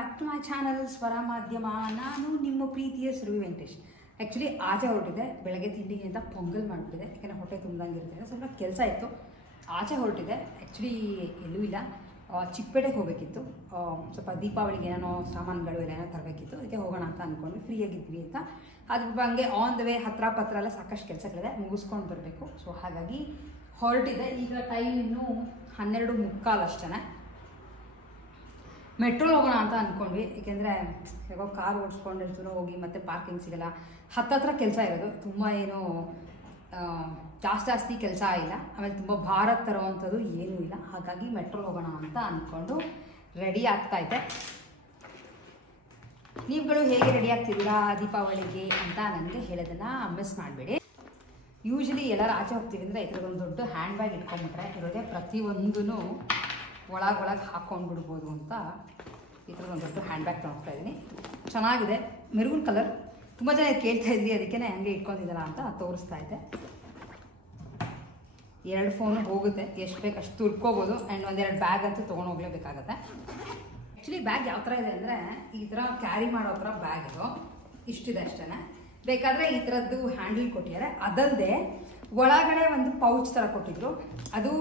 Back to my channel ಸ್ವರ ಮಾಧ್ಯಮ. ನಾನು ನಿಮ್ಮ ಪ್ರೀತಿಯ ಸುರವಿ ವೆಂಕಟೇಶ್. ಆ್ಯಕ್ಚುಲಿ ಆಚೆ ಹೊರಟಿದೆ, ಬೆಳಗ್ಗೆ ತಿಂಡಿಗೆ ಅಂತ ಪೊಂಗಲ್ ಮಾಡಿಬಿಟ್ಟಿದೆ, ಯಾಕೆಂದರೆ ಹೊಟ್ಟೆ ತುಂಬ್ದಂಗಿರ್ತದೆ. ಸ್ವಲ್ಪ ಕೆಲಸ ಇತ್ತು, ಆಚೆ ಹೊರಟಿದೆ. ಆ್ಯಕ್ಚುಲಿ ಎಲ್ಲೂ ಇಲ್ಲ, ಚಿಕ್ಕಪೇಟೆಗೆ ಹೋಗಬೇಕಿತ್ತು. ಸ್ವಲ್ಪ ದೀಪಾವಳಿಗೆ ಏನೇನೋ ಸಾಮಾನುಗಳು ಏನೇನೋ ತರಬೇಕಿತ್ತು, ಅದಕ್ಕೆ ಹೋಗೋಣ ಅಂತ ಅಂದ್ಕೊಂಡ್ವಿ, ಫ್ರೀಯಾಗಿದ್ವಿ ಅಂತ. ಅದ್ರ ಹಂಗೆ ಆನ್ ದ ವೇ ಹತ್ರ ಪತ್ರ ಎಲ್ಲ ಸಾಕಷ್ಟು ಕೆಲಸಗಳಿದೆ, ಮುಗಿಸ್ಕೊಂಡು ಬರಬೇಕು. ಸೊ ಹಾಗಾಗಿ ಹೊರಟಿದೆ. ಈಗ ಟೈಮ್ ಇನ್ನೂ 12:45 ಅಷ್ಟೇ. ಮೆಟ್ರೋಲ್ ಹೋಗೋಣ ಅಂತ ಅಂದ್ಕೊಂಡ್ವಿ, ಏಕೆಂದರೆ ಯಾವಾಗ ಕಾರ್ ಓಡಿಸ್ಕೊಂಡಿರ್ತೀನೋ ಹೋಗಿ ಮತ್ತೆ ಪಾರ್ಕಿಂಗ್ ಸಿಗಲ್ಲ. ಹತ್ತತ್ರ ಕೆಲಸ ಇರೋದು, ತುಂಬ ಏನು ಜಾಸ್ತಿ ಕೆಲಸ ಇಲ್ಲ. ಆಮೇಲೆ ತುಂಬ ಭಾರ ತರೋವಂಥದ್ದು ಏನೂ ಇಲ್ಲ. ಹಾಗಾಗಿ ಮೆಟ್ರೋಲ್ ಹೋಗೋಣ ಅಂತ ಅಂದ್ಕೊಂಡು ರೆಡಿ ಆಗ್ತಾಯಿದ್ದೆ. ನೀವುಗಳು ಹೇಗೆ ರೆಡಿ ಆಗ್ತಿದ್ದೀರಾ ದೀಪಾವಳಿಗೆ ಅಂತ ನನಗೆ ಹೇಳೋದನ್ನು ಮಿಸ್ ಮಾಡಬೇಡಿ. ಯೂಶ್ವಲಿ ಎಲ್ಲರೂ ಆಚೆ ಹೋಗ್ತೀವಿ ಅಂದರೆ ಇದರದೊಂದು ದೊಡ್ಡ ಹ್ಯಾಂಡ್ ಬ್ಯಾಗ್ ಇಟ್ಕೊಂಡ್ಬಿಟ್ರೆ ಇರೋದೇ ಪ್ರತಿಯೊಂದೂ ಒಳಗೊಳಗೆ ಹಾಕ್ಕೊಂಡ್ಬಿಡ್ಬೋದು ಅಂತ ಈ ಥರದೊಂದು ದೊಡ್ಡ ಹ್ಯಾಂಡ್ ಬ್ಯಾಗ್ ತೊಗೊಳ್ತಾ ಇದ್ದೀನಿ. ಚೆನ್ನಾಗಿದೆ, ಮೆರೂನ್ ಕಲರ್. ತುಂಬ ಜನ ಕೇಳ್ತಾ ಇದ್ವಿ, ಅದಕ್ಕೆ ಹಂಗೆ ಇಟ್ಕೊಂಡಿದ್ದಲ್ಲ ಅಂತ ತೋರಿಸ್ತಾ ಇದ್ದೆ. 2 ಫೋನು ಹೋಗುತ್ತೆ, ಎಷ್ಟು ಬೇಕು ಅಷ್ಟು ತುರ್ಕೋಬೋದು. ಆ್ಯಂಡ್ 1-2 ಬ್ಯಾಗ್ ಅಂತೂ ತೊಗೊಂಡು ಹೋಗಲೇಬೇಕಾಗತ್ತೆ. ಆ್ಯಕ್ಚುಲಿ ಬ್ಯಾಗ್ ಯಾವ ಥರ ಇದೆ ಅಂದರೆ ಈ ಥರ ಕ್ಯಾರಿ ಮಾಡೋ ಥರ ಬ್ಯಾಗ್ ಇದು, ಇಷ್ಟಿದೆ ಅಷ್ಟೇ. ಬೇಕಾದರೆ ಈ ಥರದ್ದು ಹ್ಯಾಂಡಲ್ ಕೊಟ್ಟಿದ್ದಾರೆ. ಅದಲ್ಲದೆ ಒಳಗಡೆ ಒಂದು ಪೌಚ್ ಥರ ಕೊಟ್ಟಿದ್ರು, ಅದು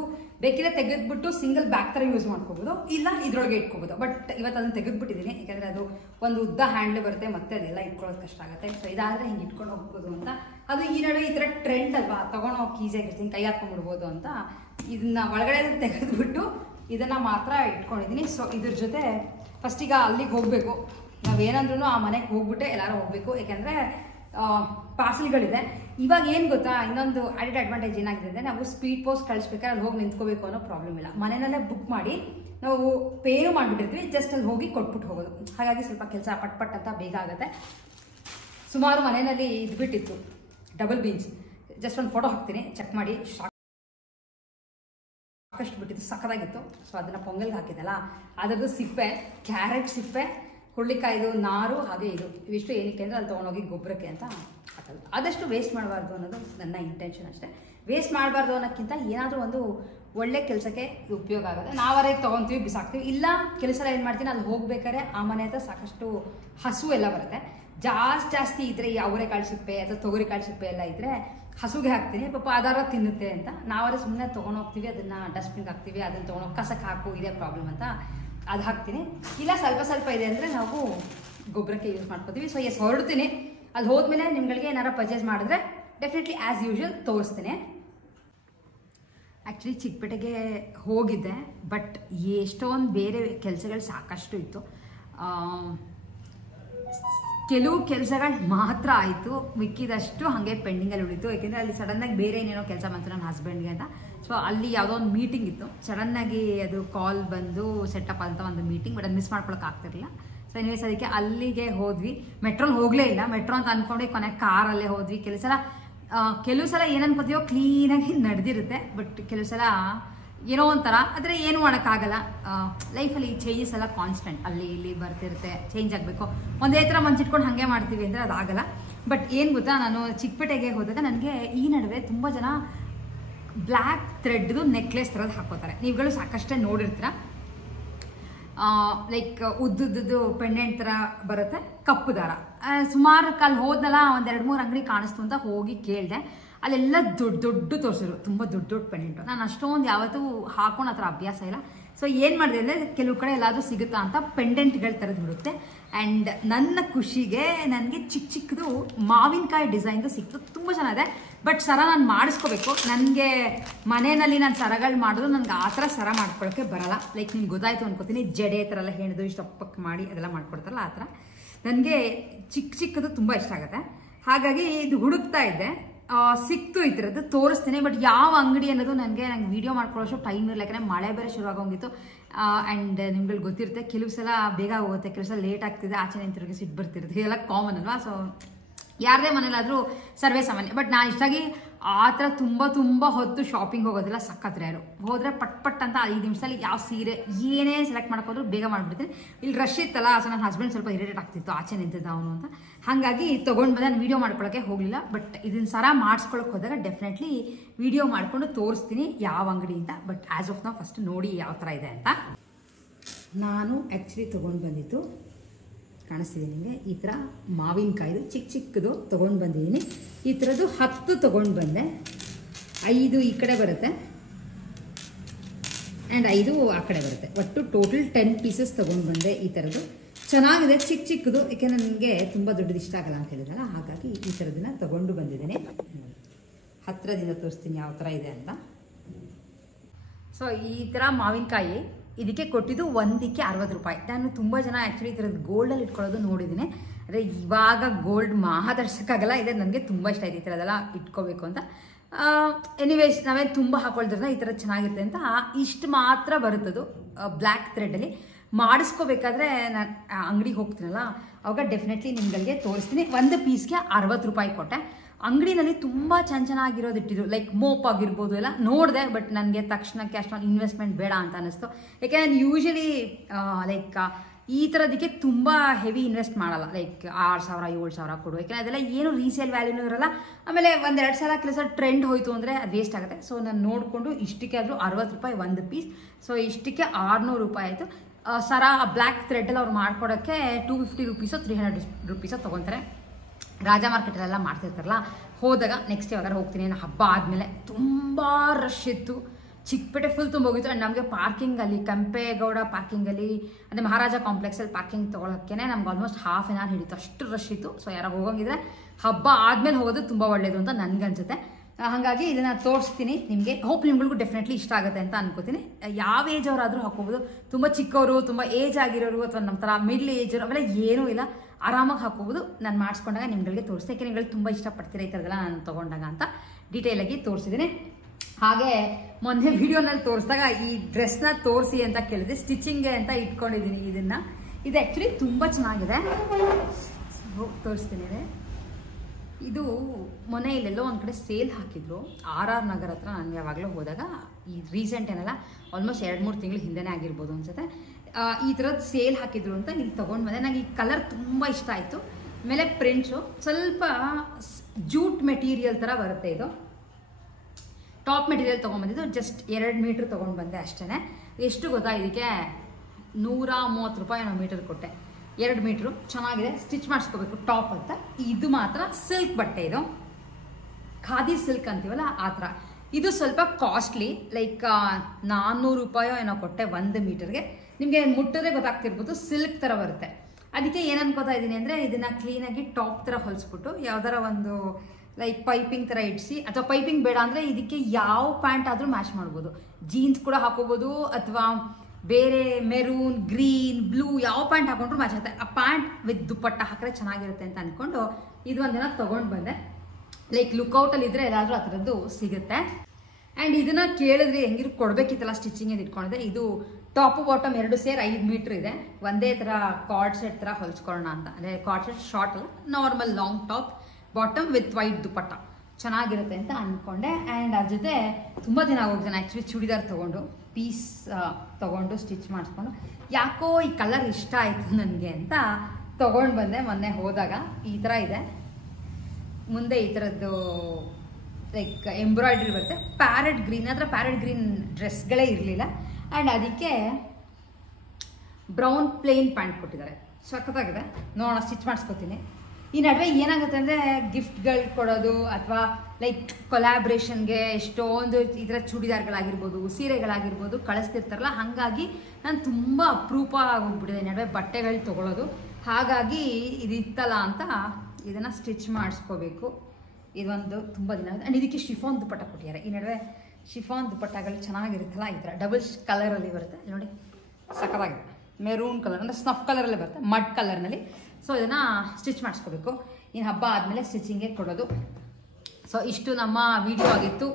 ಬೇಕಿದ್ರೆ ತೆಗೆದ್ಬಿಟ್ಟು ಸಿಂಗಲ್ ಬ್ಯಾಗ್ ಥರ ಯೂಸ್ ಮಾಡ್ಕೋಬೋದು, ಇಲ್ಲ ಇದರೊಳಗೆ ಇಟ್ಕೋಬೋದು. ಬಟ್ ಇವತ್ತು ಅದನ್ನು ತೆಗೆದ್ಬಿಟ್ಟಿದ್ದೀನಿ, ಯಾಕೆಂದರೆ ಅದು ಒಂದು ಉದ್ದ ಹ್ಯಾಂಡ್ಲ್ ಬರುತ್ತೆ, ಮತ್ತೆ ಅದೆಲ್ಲ ಇಟ್ಕೊಳ್ಳೋದು ಕಷ್ಟ ಆಗುತ್ತೆ. ಸೊ ಇದಾದರೆ ಹಿಂಗೆ ಇಟ್ಕೊಂಡು ಹೋಗ್ಬೋದು ಅಂತ. ಅದು ಈ ನಡುವೆ ಈ ಥರ ಟ್ರೆಂಡ್ ಅಲ್ವಾ, ತೊಗೊಂಡೋಗಿ ಈಸಿಯಾಗಿರ್ತೀನಿ, ಕೈ ಹಾಕ್ಕೊಂಡ್ಬಿಡ್ಬೋದು ಅಂತ ಇದನ್ನ ಒಳಗಡೆ ತೆಗೆದ್ಬಿಟ್ಟು ಇದನ್ನು ಮಾತ್ರ ಇಟ್ಕೊಂಡಿದ್ದೀನಿ. ಸೊ ಇದ್ರ ಜೊತೆ ಫಸ್ಟೀಗ ಅಲ್ಲಿಗೆ ಹೋಗಬೇಕು. ನಾವೇನಂದ್ರೂ ಆ ಮನೆಗೆ ಹೋಗ್ಬಿಟ್ಟೆ ಎಲ್ಲರೂ ಹೋಗಬೇಕು, ಯಾಕೆಂದರೆ ಪಾರ್ಸಲ್ಗಳಿದೆ. ಇವಾಗ ಏನು ಗೊತ್ತಾ, ಇನ್ನೊಂದು ಆಡಿಡ್ ಅಡ್ವಾಂಟೇಜ್ ಏನಾಗಿದೆ ಅಂದರೆ ನಾವು ಸ್ಪೀಡ್ ಪೋಸ್ಟ್ ಕಳಿಸ್ಬೇಕಾದ್ರೆ ಅಲ್ಲಿ ಹೋಗಿ ನಿಂತ್ಕೋಬೇಕು ಅನ್ನೋ ಪ್ರಾಬ್ಲಮ್ ಇಲ್ಲ. ಮನೆಯಲ್ಲೇ ಬುಕ್ ಮಾಡಿ ನಾವು ಪೇನು ಮಾಡಿಬಿಟ್ಟಿರ್ತೀವಿ, ಜಸ್ಟ್ ಅಲ್ಲಿ ಹೋಗಿ ಕೊಟ್ಬಿಟ್ಟು ಹೋಗೋದು. ಹಾಗಾಗಿ ಸ್ವಲ್ಪ ಕೆಲಸ ಪಟ್ ಅಂತ ಬೇಗ ಆಗುತ್ತೆ. ಸುಮಾರು ಮನೆಯಲ್ಲಿ ಇದ್ಬಿಟ್ಟಿತ್ತು ಡಬಲ್ ಬೀನ್ಸ್. ಜಸ್ಟ್ ಒಂದು ಫೋಟೋ ಹಾಕ್ತೀನಿ, ಚೆಕ್ ಮಾಡಿ. ಸಾಕಷ್ಟು ಬಿಟ್ಟಿತ್ತು, ಸಕ್ಕದಾಗಿತ್ತು. ಸೊ ಅದನ್ನು ಪೊಂಗಲ್ಗೆ ಹಾಕಿದ್ದಲ್ಲ, ಅದರದ್ದು ಸಿಪ್ಪೆ, ಕ್ಯಾರೆಟ್ ಸಿಪ್ಪೆ, ಹುರುಳಿಕಾಯ್ದು ನಾರು, ಹಾಗೆ ಇವಿಷ್ಟು ಏನಕ್ಕೆ ಅಂದರೆ ಅಲ್ಲಿ ತೊಗೊಂಡೋಗಿ ಗೊಬ್ಬರಕ್ಕೆ ಅಂತ ಹಾಕೋದು. ಆದಷ್ಟು ವೇಸ್ಟ್ ಮಾಡಬಾರ್ದು ಅನ್ನೋದು ನನ್ನ ಇಂಟೆನ್ಷನ್ ಅಷ್ಟೇ. ವೇಸ್ಟ್ ಮಾಡಬಾರ್ದು ಅನ್ನೋಕ್ಕಿಂತ ಏನಾದರೂ ಒಂದು ಒಳ್ಳೆ ಕೆಲಸಕ್ಕೆ ಉಪಯೋಗ ಆಗುತ್ತೆ. ನಾವರೇ ತೊಗೊತೀವಿ, ಬಿಸಾಕ್ತೀವಿ. ಇಲ್ಲ ಕೆಲಸ ಎಲ್ಲ ಏನು ಮಾಡ್ತೀನಿ, ಅಲ್ಲಿ ಹೋಗ್ಬೇಕಾದ್ರೆ ಆ ಮನೆ ಹತ್ರ ಸಾಕಷ್ಟು ಹಸು ಎಲ್ಲ ಬರುತ್ತೆ. ಜಾಸ್ತಿ ಇದ್ದರೆ ಈ ಅವರೆಕಾಳು ಸಿಪ್ಪೆ ಅಥವಾ ತೊಗರಿಕಾಳು ಸಿಪ್ಪೆ ಎಲ್ಲ ಇದ್ದರೆ ಹಸುಗೆ ಹಾಕ್ತೀನಿ, ಪಾಪ ಆಧಾರ ತಿನ್ನುತ್ತೆ ಅಂತ. ನಾವರೇ ಸುಮ್ಮನೆ ತೊಗೊಂಡೋಗ್ತೀವಿ, ಅದನ್ನು ಡಸ್ಟ್ಬಿನ್ಗೆ ಹಾಕ್ತೀವಿ. ಅದನ್ನು ತೊಗೊಂಡೋಗಿ ಕಸಕ್ಕೆ ಹಾಕು, ಇದೇ ಪ್ರಾಬ್ಲಮ್ ಅಂತ ಅದು ಹಾಕ್ತೀನಿ. ಇಲ್ಲ ಸ್ವಲ್ಪ ಇದೆ ಅಂದರೆ ನಾವು ಗೊಬ್ಬರಕ್ಕೆ ಯೂಸ್ ಮಾಡ್ಕೋತೀವಿ. ಸೊ ಎಸ್, ಹೊರಡ್ತೀನಿ. ಅಲ್ಲಿ ಹೋದ್ಮೇಲೆ ನಿಮ್ಗಳಿಗೆ ಏನಾರು ಪರ್ಚೇಸ್ ಮಾಡಿದ್ರೆ ಡೆಫಿನೆಟ್ಲಿ ಆ್ಯಸ್ ಯೂಶ್ವಲ್ ತೋರಿಸ್ತೀನಿ. ಆ್ಯಕ್ಚುಲಿ ಚಿಕ್ಕಪೇಟೆಗೆ ಹೋಗಿದ್ದೆ, ಬಟ್ ಎಷ್ಟೊಂದು ಬೇರೆ ಕೆಲಸಗಳು ಸಾಕಷ್ಟು ಇತ್ತು. ಕೆಲವು ಕೆಲಸಗಳು ಮಾತ್ರ ಆಯಿತು, ಮಿಕ್ಕಿದಷ್ಟು ಹಾಗೆ ಪೆಂಡಿಂಗಲ್ಲಿ ಉಳಿತು. ಯಾಕೆಂದರೆ ಅಲ್ಲಿ ಸಡನ್ನಾಗಿ ಬೇರೆ ಏನೇನೋ ಕೆಲಸ ಬಂತು ನನ್ನ ಹಸ್ಬೆಂಡ್ಗೆ ಅಂತ. ಸೊ ಅಲ್ಲಿ ಯಾವುದೋ ಒಂದು ಮೀಟಿಂಗ್ ಇತ್ತು, ಸಡನ್ನಾಗಿ ಅದು ಕಾಲ್ ಬಂದು ಸೆಟಪ್ ಅಂತ ಒಂದು ಮೀಟಿಂಗ್, ಬಟ್ ಅದು ಮಿಸ್ ಮಾಡ್ಕೊಳಕ್ಕೆ ಆಗ್ತಿರಲಿಲ್ಲ. ಸೊ ಎನಿವೇಸ್ ಅದಕ್ಕೆ ಅಲ್ಲಿಗೆ ಹೋದ್ವಿ. ಮೆಟ್ರೋಲ್ ಹೋಗಲೇ ಇಲ್ಲ, ಮೆಟ್ರೋ ಅಂತ ಅಂದ್ಕೊಂಡು ಕೊನೆಗೆ ಕಾರಲ್ಲೇ ಹೋದ್ವಿ. ಕೆಲವು ಸಲ ಏನು ಅನ್ಕೋತೀವೋ ಕ್ಲೀನಾಗಿ ನಡೆದಿರುತ್ತೆ, ಬಟ್ ಕೆಲವು ಸಲ ಏನೋ ಒಂಥರ. ಆದರೆ ಏನು ಮಾಡೋಕ್ಕಾಗಲ್ಲ, ಲೈಫಲ್ಲಿ ಚೇಂಜಸ್ ಎಲ್ಲ ಕಾನ್ಸ್ಟೆಂಟ್, ಅಲ್ಲಿ ಇಲ್ಲಿ ಬರ್ತಿರುತ್ತೆ, ಚೇಂಜ್ ಆಗಬೇಕು. ಒಂದೇ ಥರ ಮನ್ಸಿಟ್ಕೊಂಡು ಹಾಗೆ ಮಾಡ್ತೀವಿ ಅಂದರೆ ಅದಾಗಲ್ಲ. ಬಟ್ ಏನು ಗೊತ್ತಾ, ನಾನು ಚಿಕ್ಕಪೇಟೆಗೆ ಹೋದಾಗ ನನಗೆ ಈ ನಡುವೆ ತುಂಬ ಜನ ಬ್ಲ್ಯಾಕ್ ಥ್ರೆಡ್ದು ನೆಕ್ಲೆಸ್ ಥರದ್ದು ಹಾಕೋತಾರೆ. ನೀವುಗಳು ಸಾಕಷ್ಟೇ ನೋಡಿರ್ತೀರ. ಲೈಕ್ ಉದ್ದುದ್ದು ಪೆಂಡೆಂಟ್ ಥರ ಬರುತ್ತೆ, ಕಪ್ಪು ದಾರ. ಸುಮಾರು ಕಾಲ ಹೋದ್ನಲ್ಲ, 1-2-3 ಅಂಗಡಿ ಕಾಣಿಸ್ತು ಅಂತ ಹೋಗಿ ಕೇಳಿದೆ. ಅಲ್ಲೆಲ್ಲ ದೊಡ್ಡ ತೋರಿಸಿದ್ರು, ತುಂಬ ದೊಡ್ಡ ಪೆಂಡೆಂಟು. ನಾನು ಅಷ್ಟೊಂದು ಯಾವತ್ತೂ ಹಾಕೊಂಡು ಆ ಥರ ಅಭ್ಯಾಸ ಇಲ್ಲ. ಸೊ ಏನು ಮಾಡಿದೆ ಅಂದರೆ ಕೆಲವು ಕಡೆ ಎಲ್ಲಾದರೂ ಸಿಗುತ್ತಾ ಅಂತ ಪೆಂಡೆಂಟ್ಗಳು ಥರದ್ದು ಬಿಡುತ್ತೆ. ಆ್ಯಂಡ್ ನನ್ನ ಖುಷಿಗೆ ನನಗೆ ಚಿಕ್ಕದು ಮಾವಿನಕಾಯಿ ಡಿಸೈನ್ದು ಸಿಕ್ತು, ತುಂಬ ಚೆನ್ನಾಗಿದೆ. ಬಟ್ ಸರ ನಾನು ಮಾಡಿಸ್ಕೋಬೇಕು. ನನಗೆ ಮನೆಯಲ್ಲಿ ನಾನು ಸರಗಳು ಮಾಡಿದ್ರು ನನಗೆ ಆ ಥರ ಸರ ಮಾಡ್ಕೊಳ್ಳೋಕ್ಕೆ ಬರಲ್ಲ. ಲೈಕ್ ನಿಮ್ಗೆ ಗೊತ್ತಾಯಿತು ಅನ್ಕೋತೀನಿ, ಜಡೆ ಥರ ಎಲ್ಲ ಹೆಣ್ದು ಇಷ್ಟಪ್ಪಕ್ಕೆ ಮಾಡಿ ಅದೆಲ್ಲ ಮಾಡ್ಕೊಡ್ತಾರಲ್ಲ ಆ ಥರ. ನನಗೆ ಚಿಕ್ಕದು ತುಂಬ ಇಷ್ಟ ಆಗುತ್ತೆ. ಹಾಗಾಗಿ ಇದು ಹುಡುಕ್ತಾ ಇದ್ದೆ, ಸಿಕ್ತು. ಈ ಥರದ್ದು ತೋರಿಸ್ತೀನಿ, ಬಟ್ ಯಾವ ಅಂಗಡಿ ಅನ್ನೋದು ನಂಗೆ ವೀಡಿಯೋ ಮಾಡ್ಕೊಳ್ಳೋಷ್ಟು ಟೈಮ್ ಇರಲ್ಲ. ಯಾಕಂದರೆ ಮಳೆ ಬೇರೆ ಶುರುವಾಗೋಗಿತ್ತು. ಆ್ಯಂಡ್ ನಿಮ್ಗಳಿಗೆ ಗೊತ್ತಿರುತ್ತೆ, ಕೆಲವು ಸಲ ಬೇಗ ಹೋಗುತ್ತೆ, ಕೆಲವು ಸಲ ಲೇಟ್ ಆಗ್ತಿದೆ, ಆಚೆ ನಿಂತಿರೋರಿಗೆ ಸಿಟ್ಟು ಬರ್ತಿರುತ್ತೆ, ಇದೆಲ್ಲ ಕಾಮನ್ ಅಲ್ವಾ. ಸೊ ಯಾರದೇ ಮನೇಲಾದರೂ ಸರ್ವೇ ಸಾಮಾನ್ಯ. ಬಟ್ ನಾನು ಇಷ್ಟಾಗಿ ಆ ಥರ ತುಂಬ ಹೊತ್ತು ಶಾಪಿಂಗ್ ಹೋಗೋದಿಲ್ಲ, ಸಖತ್ ರೇರು. ಹೋದರೆ ಪಟ್ ಅಂತ 5 ನಿಮಿಷದಲ್ಲಿ ಯಾವ ಸೀರೆ ಏನೇ ಸೆಲೆಕ್ಟ್ ಮಾಡ್ಕೋದ್ರು ಬೇಗ ಮಾಡಿಬಿಡ್ತೀನಿ. ಇಲ್ಲಿ ರಶ್ ಇತ್ತಲ್ಲ, ಸೊ ನನ್ನ ಹಸ್ಬೆಂಡ್ ಸ್ವಲ್ಪ ಇರಿಟೇಟ್ ಆಗ್ತಿತ್ತು, ಆಚೆ ನಿಂತಿದ್ದ ಅವನು ಅಂತ. ಹಾಗಾಗಿ ತೊಗೊಂಡು ಬಂದು ನಾನು ವೀಡಿಯೋ ಮಾಡ್ಕೊಳ್ಳೋಕ್ಕೆ ಹೋಗಲಿಲ್ಲ. ಬಟ್ ಇದನ್ನು ಸರ ಮಾಡಿಸ್ಕೊಳ್ಳೋಕೆ ಹೋದಾಗ ಡೆಫಿನೆಟ್ಲಿ ವೀಡಿಯೋ ಮಾಡಿಕೊಂಡು ತೋರಿಸ್ತೀನಿ ಯಾವ ಅಂಗಡಿಯಿಂದ. ಬಟ್ ಆ್ಯಸ್ ಆಫ್ ನಾವು ಫಸ್ಟ್ ನೋಡಿ ಯಾವ ಥರ ಇದೆ ಅಂತ. ನಾನು ಆ್ಯಕ್ಚುಲಿ ತೊಗೊಂಡು ಬಂದಿದ್ದು ಕಾಣಿಸ್ತಿದೆ ನಿಮಗೆ, ಈ ಥರ ಮಾವಿನಕಾಯ್ದು ಚಿಕ್ಕದು ತೊಗೊಂಡು ಬಂದಿದ್ದೀನಿ. ಈ ಥರದ್ದು 10 ತೊಗೊಂಡು ಬಂದೆ. 5 ಈ ಕಡೆ ಬರುತ್ತೆ ಆ್ಯಂಡ್ 5 ಆ ಕಡೆ ಬರುತ್ತೆ. ಒಟ್ಟು ಟೋಟಲ್ 10 ಪೀಸಸ್ ತೊಗೊಂಡು ಬಂದೆ. ಈ ಥರದ್ದು ಚೆನ್ನಾಗಿದೆ, ಚಿಕ್ಕದು, ಏಕೆಂದರೆ ನನಗೆ ತುಂಬ ದೊಡ್ಡದು ಇಷ್ಟ ಆಗಲ್ಲ ಅಂತ ಹೇಳಿದ್ರಲ್ಲ, ಹಾಗಾಗಿ ಈ ಥರದನ್ನ ತೊಗೊಂಡು ಬಂದಿದ್ದೀನಿ. ಹತ್ತಿರದಿಂದ ತೋರಿಸ್ತೀನಿ ಯಾವ ಥರ ಇದೆ ಅಂತ. ಸೊ ಈ ಥರ ಮಾವಿನಕಾಯಿ ಇದಕ್ಕೆ ಕೊಟ್ಟಿದ್ದು ಒಂದಕ್ಕೆ 60 ರೂಪಾಯಿ. ನಾನು ತುಂಬ ಜನ ಆ್ಯಕ್ಚುಲಿ ಈ ಥರದ್ದು ಗೋಲ್ಡಲ್ಲಿ ಇಟ್ಕೊಳ್ಳೋದು ನೋಡಿದ್ದೀನಿ. ಅಂದರೆ ಇವಾಗ ಗೋಲ್ಡ್ ಮಾತಾಡ್ಸೋಕ್ಕಾಗಲ್ಲ, ಇದೆ ನನಗೆ ತುಂಬ ಇಷ್ಟ ಆಯ್ತು ಈ ಥರದೆಲ್ಲ ಇಟ್ಕೋಬೇಕು ಅಂತ. ಎನಿವೇಸ್ ನಾವೇನು ತುಂಬ ಹಾಕೊಳ್ತಿರೋದ ಈ ಥರ ಚೆನ್ನಾಗಿರುತ್ತೆ ಅಂತ ಇಷ್ಟು ಮಾತ್ರ ಬರುತ್ತದು ಬ್ಲ್ಯಾಕ್ ಥ್ರೆಡಲ್ಲಿ. ಮಾಡಿಸ್ಕೋಬೇಕಾದ್ರೆ ನಾನು ಅಂಗಡಿಗೆ ಹೋಗ್ತೀನಲ್ಲ ಅವಾಗ ಡೆಫಿನೆಟ್ಲಿ ನಿಮ್ಗಳಿಗೆ ತೋರಿಸ್ತೀನಿ. ಒಂದು ಪೀಸ್ಗೆ 60 ರೂಪಾಯಿ ಕೊಟ್ಟೆ. ಅಂಗಡಿನಲ್ಲಿ ತುಂಬ ಚೆನ್ನಾಗಿರೋದು ಇಟ್ಟಿದ್ರು, ಲೈಕ್ ಮೋಪ್ ಆಗಿರ್ಬೋದು ಎಲ್ಲ ನೋಡಿದೆ. ಬಟ್ ನನಗೆ ತಕ್ಷಣಕ್ಕೆ ಅಷ್ಟೊಂದು ಇನ್ವೆಸ್ಟ್ಮೆಂಟ್ ಬೇಡ ಅಂತ ಅನ್ನಿಸ್ತು. ಯಾಕೆ ನಾನು ಯೂಶಲಿ ಲೈಕ್ ಈ ಥರದಕ್ಕೆ ತುಂಬ ಹೆವಿ ಇನ್ವೆಸ್ಟ್ ಮಾಡಲ್ಲ, ಲೈಕ್ 6,000 7,000 ಕೊಡು. ಯಾಕೆಂದರೆ ಅದೆಲ್ಲ ಏನು ರೀಸೇಲ್ ವ್ಯಾಲ್ಯೂನೂ ಇರಲ್ಲ. ಆಮೇಲೆ 1-2 ಸಲ ಕೆಲಸ ಟ್ರೆಂಡ್ ಹೋಯಿತು ಅಂದರೆ ಅದು ವೇಸ್ಟ್ ಆಗುತ್ತೆ. ಸೊ ನಾನು ನೋಡಿಕೊಂಡು ಇಷ್ಟಕ್ಕೆ ಆದರೂ 60 ರೂಪಾಯಿ ಒಂದು ಪೀಸ್. ಸೊ ಇಷ್ಟಕ್ಕೆ 600 ರೂಪಾಯಿ ಆಯಿತು. ಸರ ಬ್ಲ್ಯಾಕ್ ಥ್ರೆಡ್ಡಲ್ಲಿ ಅವ್ರು ಮಾಡ್ಕೊಡೋಕ್ಕೆ 250 ರುಪೀಸೋ 300 ರುಪೀಸೋ ತೊಗೊತಾರೆ. ರಾಜಾ ಮಾರ್ಕೆಟಲ್ಲೆಲ್ಲ ಮಾಡ್ತಿರ್ತಾರಲ್ಲ, ಹೋದಾಗ ನೆಕ್ಸ್ಟ್ ಯಾವಾಗ ಹೋಗ್ತೀನಿ, ಹಬ್ಬ ಆದಮೇಲೆ ತುಂಬ ರಶ್ ಇತ್ತು. ಚಿಕ್ಕಪೇಟೆ ಫುಲ್ ತುಂಬ ಹೋಗಿತ್ತು. ಆ್ಯಂಡ್ ನಮಗೆ ಪಾರ್ಕಿಂಗಲ್ಲಿ ಕೆಂಪೇಗೌಡ ಪಾರ್ಕಿಂಗಲ್ಲಿ ಅಂದರೆ ಮಹಾರಾಜ ಕಾಂಪ್ಲೆಕ್ಸಲ್ಲಿ ಪಾರ್ಕಿಂಗ್ ತೊಗೊಳಕ್ಕೆ ನಮ್ಗೆ ಆಲ್ಮೋಸ್ಟ್ ಹಾಫ್ ಆನ್ ಅವರ್ ಹಿಡಿತು, ಅಷ್ಟು ರಶ್ ಇತ್ತು. ಸೊ ಯಾರೋ ಹೋಗೋಂಗಿದ್ರೆ ಹಬ್ಬ ಆದಮೇಲೆ ಹೋಗೋದು ತುಂಬ ಒಳ್ಳೆಯದು ಅಂತ ನನಗನ್ಸುತ್ತೆ. ಹಾಗಾಗಿ ಇದನ್ನು ತೋರಿಸ್ತೀನಿ ನಿಮಗೆ. ಹೋಪ್ ನಿಮ್ಗಳಿಗೂ ಡೆಫಿನೆಟ್ಲಿ ಇಷ್ಟ ಆಗುತ್ತೆ ಅಂತ ಅನ್ಕೋತೀನಿ. ಯಾವ ಏಜ್ ಅವರಾದರೂ ಹಾಕೋಬೋದು, ತುಂಬ ಚಿಕ್ಕವರು, ತುಂಬ ಏಜ್ ಆಗಿರೋರು, ಅಥವಾ ನಮ್ಮ ಥರ ಮಿಡ್ಲ್ ಏಜರು ಅವೆಲ್ಲ ಏನೂ ಇಲ್ಲ, ಆರಾಮಾಗಿ ಹಾಕೋಬೋದು. ನಾನು ಮಾಡಿಸ್ಕೊಂಡಾಗ ನಿಮ್ಗಳಿಗೆ ತೋರಿಸ್ತೀನಿ, ಯಾಕೆ ನಿಮ್ಗಳಿಗೆ ತುಂಬ ಇಷ್ಟಪಡ್ತೀರ ಈ ಥರದೆಲ್ಲ ನಾನು ತೊಗೊಂಡಾಗ ಅಂತ ಡೀಟೇಲಾಗಿ ತೋರಿಸಿದ್ದೀನಿ. ಹಾಗೆ ಮೊನ್ನೆ ವಿಡಿಯೋನಲ್ಲಿ ತೋರಿಸಿದಾಗ ಈ ಡ್ರೆಸ್ನ ತೋರಿಸಿ ಅಂತ ಕೇಳಿದೆ, ಸ್ಟಿಚಿಂಗ್ಗೆ ಅಂತ ಇಟ್ಕೊಂಡಿದ್ದೀನಿ ಇದನ್ನು. ಇದು ಆ್ಯಕ್ಚುಲಿ ತುಂಬ ಚೆನ್ನಾಗಿದೆ, ತೋರಿಸ್ತೀನಿ. ಇದು ಮೊನ್ನೆ ಇಲ್ಲೆಲ್ಲೋ ಒಂದು ಕಡೆ ಸೇಲ್ ಹಾಕಿದ್ರು, RR ನಗರ್ ಹತ್ರ. ನಾನು ಯಾವಾಗಲೂ ಹೋದಾಗ ಈ ರೀಸೆಂಟ್ ಏನಲ್ಲ, ಆಲ್ಮೋಸ್ಟ್ 2-3 ತಿಂಗಳು ಹಿಂದೆನೇ ಆಗಿರ್ಬೋದು ಅನ್ಸುತ್ತೆ, ಈ ಥರದ್ದು ಸೇಲ್ ಹಾಕಿದ್ರು ಅಂತ ಇಲ್ಲಿ ತೊಗೊಂಡು ಬಂದೆ. ನನಗೆ ಈ ಕಲರ್ ತುಂಬ ಇಷ್ಟ ಆಯಿತು. ಆಮೇಲೆ ಪ್ರಿಂಟ್ಸು ಸ್ವಲ್ಪ ಜೂಟ್ ಮೆಟೀರಿಯಲ್ ಥರ ಬರುತ್ತೆ. ಇದು ಟಾಪ್ ಮೆಟೀರಿಯಲ್ ತೊಗೊಂಡ್ಬಂದಿದ್ದು, ಜಸ್ಟ್ 2 ಮೀಟ್ರ್ ತೊಗೊಂಡು ಬಂದೆ ಅಷ್ಟೇ. ಎಷ್ಟು ಗೊತ್ತಾ, ಇದಕ್ಕೆ 130 ರೂಪಾಯಿ ನಾವು ಮೀಟರ್ ಕೊಟ್ಟೆ. 2 ಮೀಟ್ರು ಚೆನ್ನಾಗಿದೆ, ಸ್ಟಿಚ್ ಮಾಡಿಸ್ಕೋಬೇಕು ಟಾಪ್ ಅಂತ. ಇದು ಮಾತ್ರ ಸಿಲ್ಕ್ ಬಟ್ಟೆ, ಇದು ಖಾದಿ ಸಿಲ್ಕ್ ಅಂತೀವಲ್ಲ ಆ ಥರ. ಇದು ಸ್ವಲ್ಪ ಕಾಸ್ಟ್ಲಿ, ಲೈಕ್ 400 ರೂಪಾಯೋ ಏನೋ ಕೊಟ್ಟೆ 1 ಮೀಟರ್ಗೆ. ನಿಮಗೆ ಮುಟ್ಟಿದ್ರೆ ಗೊತ್ತಾಗ್ತಿರ್ಬೋದು, ಸಿಲ್ಕ್ ಥರ ಬರುತ್ತೆ. ಅದಕ್ಕೆ ಏನು ಅನ್ಕೋತಾ ಇದ್ದೀನಿ ಅಂದರೆ, ಇದನ್ನು ಕ್ಲೀನಾಗಿ ಟಾಪ್ ಥರ ಹೊಲಿಸ್ಬಿಟ್ಟು ಯಾವ್ದಾರ ಒಂದು ಲೈಕ್ ಪೈಪಿಂಗ್ ಥರ ಇಡಿಸಿ, ಅಥವಾ ಪೈಪಿಂಗ್ ಬೇಡ ಅಂದರೆ ಇದಕ್ಕೆ ಯಾವ ಪ್ಯಾಂಟ್ ಆದರೂ ಮ್ಯಾಚ್ ಮಾಡ್ಬೋದು. ಜೀನ್ಸ್ ಕೂಡ ಹಾಕೋಬೋದು, ಅಥವಾ ಬೇರೆ ಮೆರೂನ್, ಗ್ರೀನ್, ಬ್ಲೂ ಯಾವ ಪ್ಯಾಂಟ್ ಹಾಕೊಂಡ್ರು ಮ್ಯಾಚ್ ಆಗುತ್ತೆ. ಆ ಪ್ಯಾಂಟ್ ವಿತ್ ದುಪ್ಪಟ್ಟ ಹಾಕಿದ್ರೆ ಚೆನ್ನಾಗಿರುತ್ತೆ ಅಂತ ಅಂದ್ಕೊಂಡು ಇದು ಒಂದಿನ ತೊಗೊಂಡು ಬಂದೆ. ಲೈಕ್ ಲುಕ್ಔಟಲ್ಲಿ ಇದ್ದರೆ ಎಲ್ಲಾದರೂ ಆ ಥರದ್ದು ಸಿಗುತ್ತೆ. ಆ್ಯಂಡ್ ಇದನ್ನು ಕೇಳಿದ್ರೆ ಹೆಂಗಿರು ಕೊಡಬೇಕಿತ್ತಲ್ಲ ಸ್ಟಿಚಿಂಗ್ ಅಂತ ಇಟ್ಕೊಂಡಿದ್ದೆ. ಇದು ಟಾಪು ಬಾಟಮ್ 2 ಸೇರಿ 5 ಮೀಟ್ರ್ ಇದೆ. ಒಂದೇ ಥರ ಕಾರ್ಡ್ ಸೆಟ್ ಥರ ಹೊಲಿಸ್ಕೊಳ್ಳೋಣ ಅಂತ. ಅಂದರೆ ಕಾರ್ಡ್ ಸೆಟ್ ಶಾರ್ಟ್ ಅಲ್ಲ, normal long top bottom with white dupatta ಚೆನ್ನಾಗಿರುತ್ತೆ ಅಂತ ಅಂದ್ಕೊಂಡೆ. ಆ್ಯಂಡ್ ಅದ್ರ ಜೊತೆ ತುಂಬ ದಿನ ಆಗೋಗ್ತಾನೆ ಆ್ಯಕ್ಚುಲಿ ಚೂಡಿದಾರ್ ತೊಗೊಂಡು ಪೀಸ್ ತೊಗೊಂಡು ಸ್ಟಿಚ್ ಮಾಡಿಸ್ಕೊಂಡು, ಯಾಕೋ ಈ ಕಲರ್ ಇಷ್ಟ ಆಯಿತು ನನಗೆ ಅಂತ ತೊಗೊಂಡು ಬಂದೆ. ಮೊನ್ನೆ ಹೋದಾಗ ಈ ಥರ ಇದೆ, ಮುಂದೆ ಈ ಥರದ್ದು ಲೈಕ್ ಎಂಬ್ರಾಯ್ಡ್ರಿ ಬರುತ್ತೆ. ಪ್ಯಾರೆಟ್ ಗ್ರೀನ್, ಅದರ ಪ್ಯಾರೆಟ್ ಗ್ರೀನ್ ಡ್ರೆಸ್ಗಳೇ ಇರಲಿಲ್ಲ. ಆ್ಯಂಡ್ ಅದಕ್ಕೆ ಬ್ರೌನ್ ಪ್ಲೇನ್ ಪ್ಯಾಂಟ್ ಕೊಟ್ಟಿದ್ದಾರೆ, ಸಖತ್ತಾಗಿದೆ. ನೋಡೋಣ, ಸ್ಟಿಚ್ ಮಾಡಿಸ್ಕೊತೀನಿ. ಈ ನಡುವೆ ಏನಾಗುತ್ತೆ ಅಂದರೆ, ಗಿಫ್ಟ್ಗಳು ಕೊಡೋದು ಅಥವಾ ಲೈಕ್ ಕೊಲ್ಯಾಬ್ರೇಷನ್ಗೆ ಎಷ್ಟೊಂದು ಈ ಥರ ಚೂಡಿದಾರ್ಗಳಾಗಿರ್ಬೋದು, ಸೀರೆಗಳಾಗಿರ್ಬೋದು ಕಳಿಸ್ತಿರ್ತಾರಲ್ಲ, ಹಾಗಾಗಿ ನಾನು ತುಂಬ ಅಪರೂಪ ಆಗೋಗ್ಬಿಟ್ಟಿದೆ ನಡುವೆ ಬಟ್ಟೆಗಳು ತೊಗೊಳೋದು. ಹಾಗಾಗಿ ಇದಿತ್ತಲ್ಲ ಅಂತ ಇದನ್ನು ಸ್ಟಿಚ್ ಮಾಡಿಸ್ಕೋಬೇಕು. ಇದೊಂದು ತುಂಬ ದಿನ ಆಗಿದೆ. ಆ್ಯಂಡ್ ಇದಕ್ಕೆ ಶಿಫಾನ್ ದುಪ್ಪಟ್ಟ ಕೊಟ್ಟಿದ್ದಾರೆ. ಈ ನಡುವೆ ಶಿಫಾನ್ ದುಪ್ಪಟ್ಟಗಳು ಚೆನ್ನಾಗಿರುತ್ತಲ್ಲ, ಈ ಥರ ಡಬಲ್ ಕಲರಲ್ಲಿ ಬರುತ್ತೆ ನೋಡಿ, ಸಖತ್ತಾಗಿದೆ. ಮೆರೂನ್ ಕಲರ್ ಅಂದರೆ ಸ್ನಫ್ ಕಲರಲ್ಲೇ ಬರುತ್ತೆ, ಮಡ್ ಕಲರ್ನಲ್ಲಿ. ಸೊ ಇದನ್ನು ಸ್ಟಿಚ್ ಮಾಡಿಸ್ಕೋಬೇಕು. ಇನ್ನು ಹಬ್ಬ ಆದಮೇಲೆ ಸ್ಟಿಚಿಂಗ್ಗೆ ಕೊಡೋದು. ಸೊ ಇಷ್ಟು ನಮ್ಮ ವಿಡಿಯೋ ಆಗಿತ್ತು.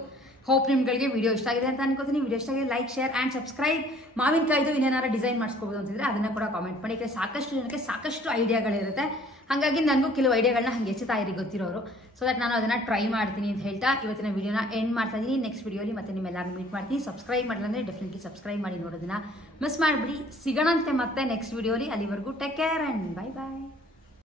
ಹೋಪ್ ನಿಮ್ಗಳಿಗೆ ವಿಡಿಯೋ ಇಷ್ಟ ಆಗಿದೆ ಅಂತ ಅನ್ಕೋತೀನಿ. ವಿಡಿಯೋ ಇಷ್ಟ ಆಗಿದೆ ಲೈಕ್, ಶೇರ್ ಆ್ಯಂಡ್ ಸಬ್ಸ್ಕ್ರೈಬ್. ಮಾವಿನಕಾಯ್ದು ಇನ್ನೇನಾರು ಡಿಸೈನ್ ಮಾಡಿಸ್ಕೋಬೋದು ಅಂತಿದ್ರೆ ಅದನ್ನು ಕೂಡ ಕಾಮೆಂಟ್ ಮಾಡಿ. ಸಾಕಷ್ಟು ಜನಕ್ಕೆ ಸಾಕಷ್ಟು ಐಡಿಯಾಗಳಿರುತ್ತೆ. ಹಾಗಾಗಿ ನನಗೂ ಕೆಲವು ಐಡಿಯಾಗಳನ್ನ ಹಂಗೆ ಹೆಚ್ಚುತ್ತಾ ಇರಿ ಗೊತ್ತಿರೋರು. ಸೊ ದಟ್ ನಾನು ಅದನ್ನು ಟ್ರೈ ಮಾಡ್ತೀನಿ ಅಂತ ಹೇಳ್ತಾ ಇವತ್ತಿನ ವಿಡಿಯೋನ ಎಂಡ್ ಮಾಡ್ತಾ ಇದ್ದೀನಿ. ನೆಕ್ಸ್ಟ್ ವಿಡಿಯೋಲಿ ಮತ್ತೆ ನಿಮ್ಮೆಲ್ಲರೂ ಮೀಟ್ ಮಾಡ್ತೀನಿ. ಸಬ್ಸ್ಕ್ರೈಬ್ ಮಾಡಿಲ್ಲ ಅಂದರೆ ಡೆಫಿನೆಟ್ಲಿ ಸಬ್ಸ್ಕ್ರೈಬ್ ಮಾಡಿ ನೋಡೋದನ್ನ ಮಿಸ್ ಮಾಡಿಬಿಡಿ. ಸಿಗೋಣಂತೆ ಮತ್ತೆ ನೆಕ್ಸ್ಟ್ ವಿಡಿಯೋಲಿ. ಅಲ್ಲಿವರೆಗೂ take care and bye bye.